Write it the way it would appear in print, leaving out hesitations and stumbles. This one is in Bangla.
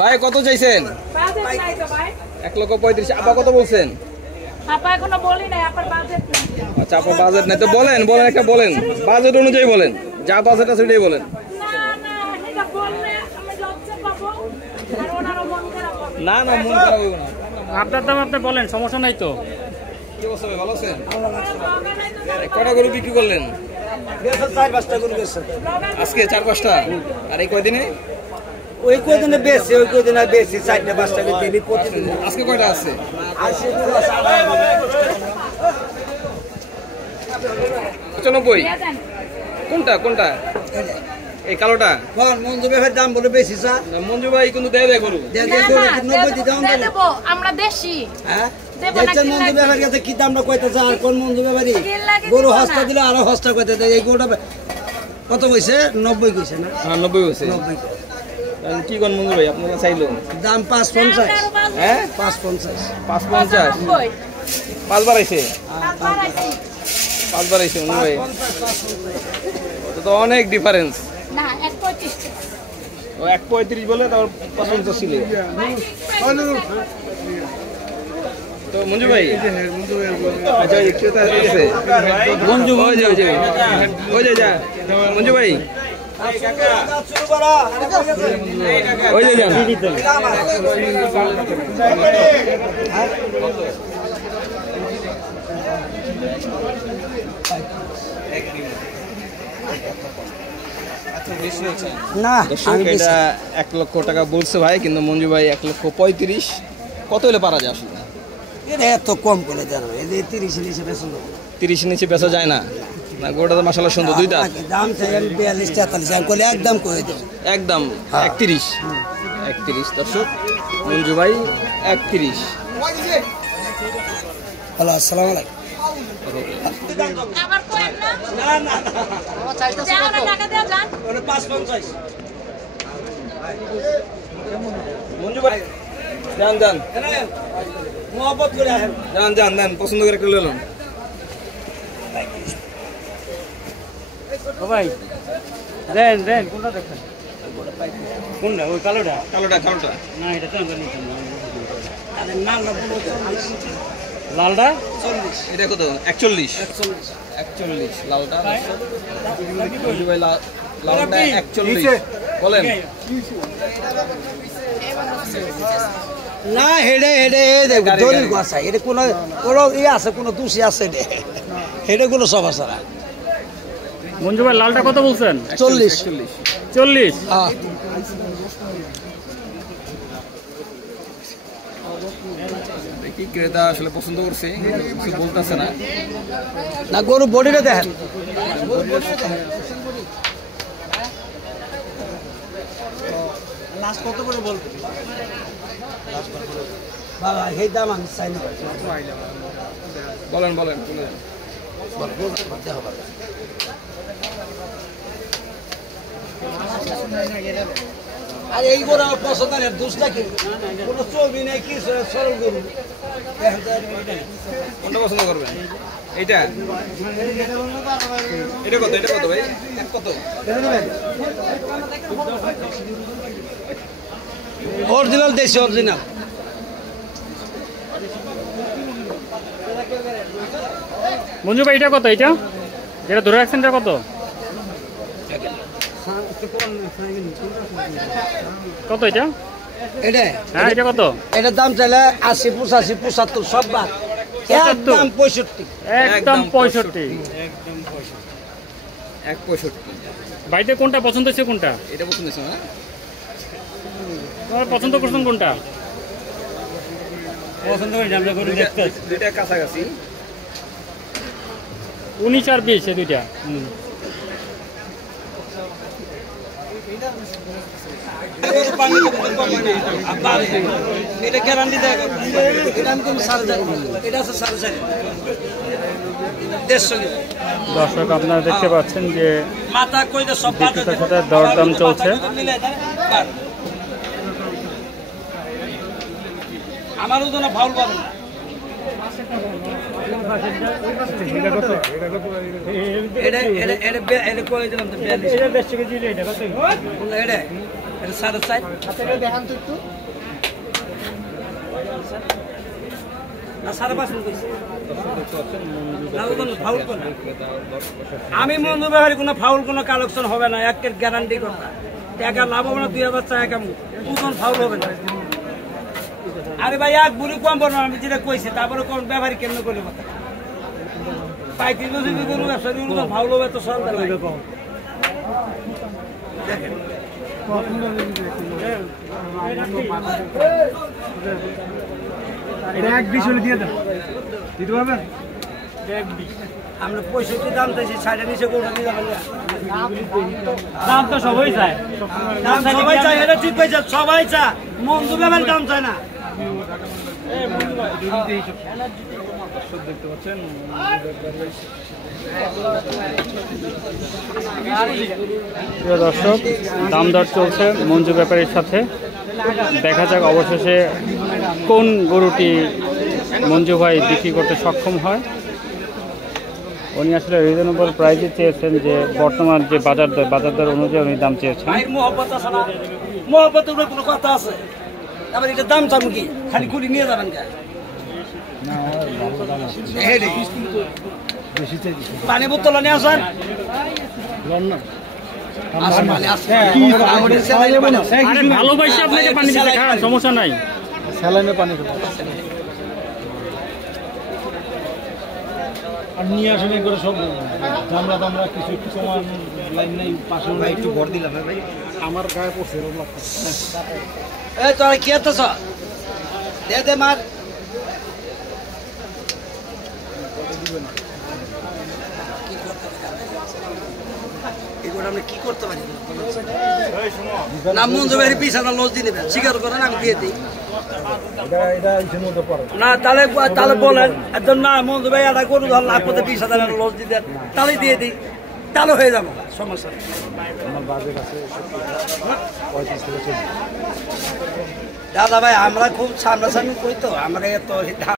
ভাই কত চাইছেন? 1,35,000। আপা কত বলছেন? আপা এখনো বলি নাই, আপার বাজেট নাই। আচ্ছা, আপনার বাজেট নাই তো বলেন একটা বলেন, বাজেট অনুযায়ী বলেন, যা বাজেট আছে সেটাই বলেন। এটা বললে আমি লজ্জা পাবো আর ওনারও মন খারাপ হবে। না মন খারাপ হবে না, আপনার দাম আপনি বলেন, সমস্যা নাই তো। কি অবস্থা ভাই, ভালো আছেন? কটা গরু বিক্রি করলেন? 4-5টা গরু গেছে আজকে 4-5টা। আর এই কয়দিনে? ওই কয়দিনে বেশি, ওই কয়দিনে বেশি 4টা-5টা দিলি প্রতিদিন। আজকে কয়টা আছে? 95। কোনটা এই কালোটা? মঞ্জু ভাইয়ের দাম বলে বেশি চা। মঞ্জু ভাই কিন্তু দেয় গরু। 90 দিতে দেবো আমরা দেশি। হ্যাঁ মঞ্জু ভাইয়ের কাছে কি দামটা কইতেছে? আর কোন মঞ্জু ভাই গরু হস্তা দিলে আরো হস্তা কইতে দেয়। এই গরুটা কত কইছে? 90 কইছে না? হ্যাঁ 90 কইছে। 90 কি কোন মঞ্জু ভাই আপনারা চাইলো দাম 550। হ্যাঁ 550। 550। 5 বাড়াইছে। 5 বাড়াইছে মঞ্জু ভাই, তো অনেক ডিফারেন্স। না 1.35 ও 1.35 বলে তারপর 55 ছিল। তো মঞ্জু ভাই আচ্ছা একটু তা আছে মঞ্জু ওই যে যা মঞ্জু ভাই ওই যে যান। না এটা 1 লক্ষ টাকা বলছে ভাই, কিন্তু মঞ্জু ভাই 1,35,000। কত হলে পারা যায় আসলে? এটা এত কম করে জানো, এই যে 30 নিচে বেচো। 30 নিচে বেচা যায় না? না গোটা তো মাশাআল্লাহ সুন্দর, দুইটা দাম চাই 42-43 আমি কইলে একদম কই দেব, একদম 31। দর্শক মঞ্জু ভাই 31। হ্যালো আসসালামু আলাইকুম। আবার কই না? না আমার চাইতেছে কত? টাকা দেয়া যান। ওরে 550। মঞ্জু ভাই যান মোহাম্মদ করে আহেন। যান পছন্দ করে একটা লন। ও ভাই দেন কোনটা দেখেন? কোনটা? ওই কালোটা? কালোটা না এটা তো আমরা নিতাম না। আরে না না বলো 40। লালটা 40। এটা কত? 41 লালটা। মঞ্জু ভাই লালটা 41 বলেন। না হেডে দেখো দড়ির গছা, এটা কোন আছে, কোন দোষী আছে? হেডে কোনো সব আছে না। মঞ্জু ভাই লালটা কত বলছেন? 40। হ্যাঁ কি ক্রেতা আসলে পছন্দ করছে, কিছু বলতেছে না। না গরু বডিটা দেখেন। লাস্ট কত করে বলবো বাবা? এই দাম আমি চাই না। বলেন আর এই গরু আমার পছন্দ নেই, দুষ্টা কি কোনো ছবি নেই, কি সরল গরু। কোনটা পছন্দ করবেন? এটা কত ভাই? কত? অরিজিনাল দেশি অরিজিনাল। মঞ্জু ভাই এটা কত? এটা যেটা ধরে রাখছেন এটা কত? কত এটা? হ্যাঁ এটা কত? এটার দাম চাইলে 80, 85, 75 সব বাদ, একদম 65। একদম 65। 1.65। বাড়িতে কোনটা পছন্দ হচ্ছে? কোনটা এটা পছন্দ হচ্ছে না? তোমার পছন্দ করছেন কোনটা? পছন্দ করি আমরা গরু দেখতে। দুইটা কাছাকাছি 19 আর 20 এই দুইটা। এটা গ্যারান্টি দেয়, এটা আমি তুমি 4,000, এটা আছে 4,500। দর্শক আপনারা দেখতে পাচ্ছেন যে মাথা কইতে সব বিক্রেতার সাথে দরদাম চলছে। আমারও তো না ফাউল পাবো। এটা এটা এটা এটা কই দিলাম তো 42। এটা 100 কেজি এটা কত? এটা এটা 4.5 আচ্ছা এটা দেখান তো একটু না 5.5 কইছি আমি মঞ্জু ব্যাপারী কোনো ফাউল কোনো কালেকশন হবে না একের গ্যারান্টি কথা টাকা লাভ হবে না 2000 টাকা কাম কোন ফাউল হবে না আরে ভাই এক বুড়ি কম বড় আমি যেটা কইছি তারপরে কোন ব্যাপারী কেমনে করলে কথা 35 বছর গরু ব্যবসা কোনো ফাউল হবে তো সব এরকম দেখেন এটা 120 হলে দিয়ে দেন দিতে পারবেন আমরা 65 দাম চাইছি 60 নিচে কোন দিয়ে যাবেন দাম তো সবাই চায় দাম সবাই চায় এটা ঠিক কইছে সবাই চায় মঞ্জু ব্যাপারী দাম চায় না দেখতে পাচ্ছেন প্রিয় দর্শক দাম দর চলছে মঞ্জু ব্যাপারীর সাথে দেখা যাক অবশেষে কোন গরুটি মঞ্জু ভাই বিক্রি করতে সক্ষম হয় উনি আসলে রিজনেবল প্রাইসে চেয়েছেন যে বর্তমান যে বাজার দর অনুযায়ী উনি দাম চেয়েছেন ভাই মোহব্বত আছে না মোহব্বতের উপরে কোনো কথা আছে তারপর এটা দাম চাম কি খালি কুলি নিয়ে যাবেন কে পানি বোতল নিয়ে আসেন ভালোবাসি আপনাকে পানি দিতে খান সমস্যা নাই স্যালাইনে পানি আর নিয়ে আসেন করে সব দামরা কিছু সমান লাইন নেই পাশে একটু ভর দিলাম ভাই আমার গায়ে পড়ছে এই তোরা কি এতছ দে মার এগুলো আমরা কি করতে পারি না মঞ্জু ভাই বিছানা লজ দিয়ে নেবেন স্বীকার করেন আমি দিয়ে দিই না তাহলে বলেন একজন না মঞ্জু ভাই একটা গরু ধর লাখ করতে 20,000 লজ দিয়ে দেন তাহলে দিয়ে দিই তাহলে হয়ে যাবো সমস্যা দাদা ভাই আমরা খুব সামনাসামনি করি তো আমরা এত